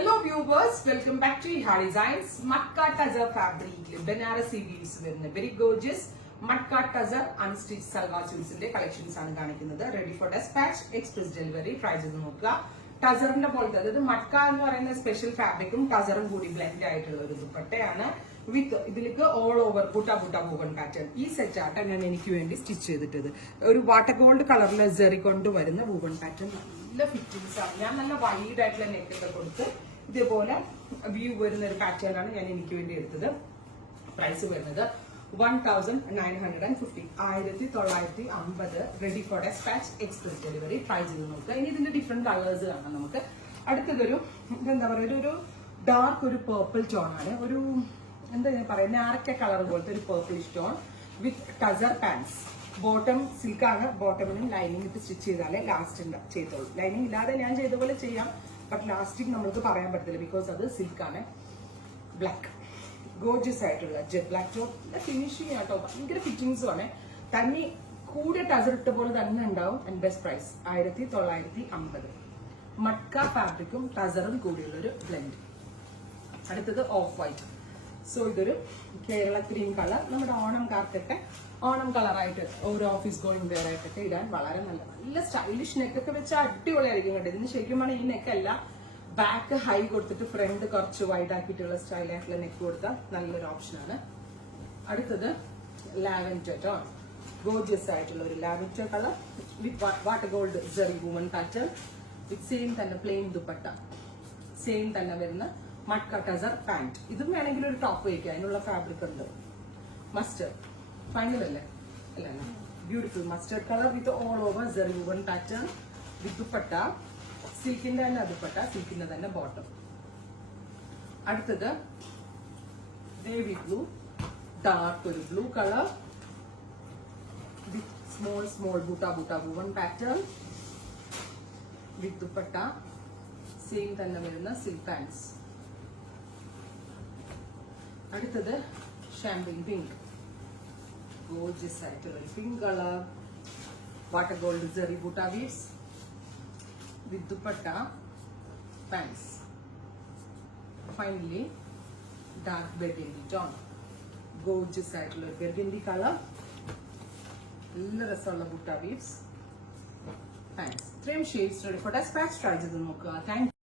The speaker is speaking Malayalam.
Hello viewers, welcome back to Iha Designs. Matka Tazar fabric, Banarasi weaves വരുന്ന very gorgeous Matka Tazar unstitched salwar suitsന്റെ കളക്ഷൻസ് ആണ് കാണിക്കുന്നത്. Ready for dispatch, express delivery. Try ചെയ്ത് നോക്കുക. ടസറിന്റെ പോലത്തെ, അതായത് മട്ക എന്ന് പറയുന്ന സ്പെഷ്യൽ ഫാബ്രിക്കും ടസറും കൂടി ബ്ലെൻഡ് ആയിട്ടുള്ള ഒരു ദുപ്പട്ടയാണ്. വിത്ത് ഇതിലേക്ക് all over butta woven pattern. ഈ സെറ്റ് ആട്ട ഞാൻ എനിക്ക് വേണ്ടി സ്റ്റിച്ച് ചെയ്തിട്ടത് ഒരു വാട്ടർ ഗോൾഡ് കളറിലെ ജെറി കൊണ്ട് വരുന്ന വൂവൺ പാറ്റേൺ. നല്ല ഫിറ്റിംഗ്സ് ആണ്. ഞാൻ നല്ല വൈഡ് ആയിട്ടുള്ള നെക്കൊക്കെ കൊടുത്ത് ഇതേപോലെ വ്യൂ വരുന്ന ഒരു പാറ്റേൺ ആണ് ഞാൻ എനിക്ക് വേണ്ടി എടുത്തത്. പ്രൈസ് വരുന്നത് 1950, 1950. Ready for dispatch, express delivery. Try ചെയ്ത് നോക്കുക. ഇനി ഇതിന്റെ ഡിഫറെന്റ് കളേഴ്സ് കാണാം നമുക്ക്. അടുത്തതൊരു എന്താ പറയുക, ഒരു ഡാർക്ക് ഒരു പേർപ്പിൾ ടോൺ ആണ്. ഒരു എന്താ ഞാൻ പറയുക, നാരക്ക കളർ പോലത്തെ ഒരു purplish tone with tussar pants. Bottom സിൽക്കാണ്. ബോട്ടമിനും ലൈനിങ് ഇട്ട് സ്റ്റിച്ച് ചെയ്താലേ ലാസ്റ്റ് ചെയ്തോളൂ. ലൈനിങ് ഇല്ലാതെ ഞാൻ ചെയ്ത പോലെ ചെയ്യാം, ബട്ട് ലാസ്റ്റിംഗ് നമ്മൾക്ക് പറയാൻ പറ്റത്തില്ല, ബിക്കോസ് അത് സിൽക്കാണ്. ബ്ലാക്ക് ഗോർജിയസ് ആയിട്ടുള്ള ജെറ്റ് ബ്ലാക്ക് ടോപ്പ്. ഫിനിഷിംഗ് ആട്ടോ, ഭയങ്കര ഫിറ്റിംഗ്സും ആണ്. തന്നെ കൂടെ ടസർ ഇട്ട പോലെ തന്നെ ഉണ്ടാവും. And best price 1950. മട്ക ഫാബ്രിക്കും ടസറും കൂടിയുള്ള ഒരു ബ്ലെൻഡ്. അടുത്തത് ഓഫ് വൈറ്റ്. സോ ഇതൊരു കേരള ക്രീം കളർ. നമ്മുടെ ഓണംകാർക്കൊക്കെ ഓണം കളറായിട്ട് ഒരു ഓഫീസ് ഗോയിങ് വെയർ ആയിട്ടൊക്കെ ഇടാൻ വളരെ നല്ല സ്റ്റൈലിഷ് നെക്കൊക്കെ വെച്ച് അടിപൊളിയായിരിക്കും കേട്ടോ. ഇതിന് ശരിക്കും പറഞ്ഞാൽ ഈ നെക്കല്ല, ബാക്ക് ഹൈ കൊടുത്തിട്ട് ഫ്രണ്ട് കുറച്ച് വൈഡ് ആക്കിയിട്ടുള്ള സ്റ്റൈലായിട്ടുള്ള നെക്ക് കൊടുത്താൽ നല്ലൊരു ഓപ്ഷനാണ്. അടുത്തത് ലാവൻഡർ ടോൺ. ഗോർജിയസ് ആയിട്ടുള്ള ഒരു lavender colour with water gold Jerry woven pattern with same തന്നെ പ്ലെയിൻ ദുപ്പട്ട, സെയിം തന്നെ വരുന്ന മട്ക ടസർ പാന്റ്. ഇതും വേണമെങ്കിൽ ഒരു ടോപ്പ് വയ്ക്കുക, അതിനുള്ള ഫാബ്രിക് ഉണ്ട്. മസ്റ്റർഡ് ഫൈനൽ അല്ലേ? അല്ല, beautiful mustard colour with all over zari woven pattern with dupatta. സിൽക്കിന്റെ തന്നെ ദുപ്പട്ട, സിൽക്കിന്റെ തന്നെ ബോട്ടം. അടുത്തത് നേവി ബ്ലൂ, ഡാർക്ക് ഒരു blue colour with small buta woven pattern with dupatta, same തന്നെ വരുന്ന സിൽക്ക് പാൻസ്. അടുത്തത് ഷാമ്പയിൻ പിങ്ക്, ഗോർജിയസ് ആയിട്ടുള്ള ഒരു pink colour, water gold zari buta weaves with dupatta, pants. Finally, dark burgundy tone. Gorgeous ആയിട്ടുള്ള burgundy color. നല്ല രസമുള്ള butta weaves, pants. 3 shades ready for dispatch. Try ചെയ്ത് നോക്കുക. Thank you.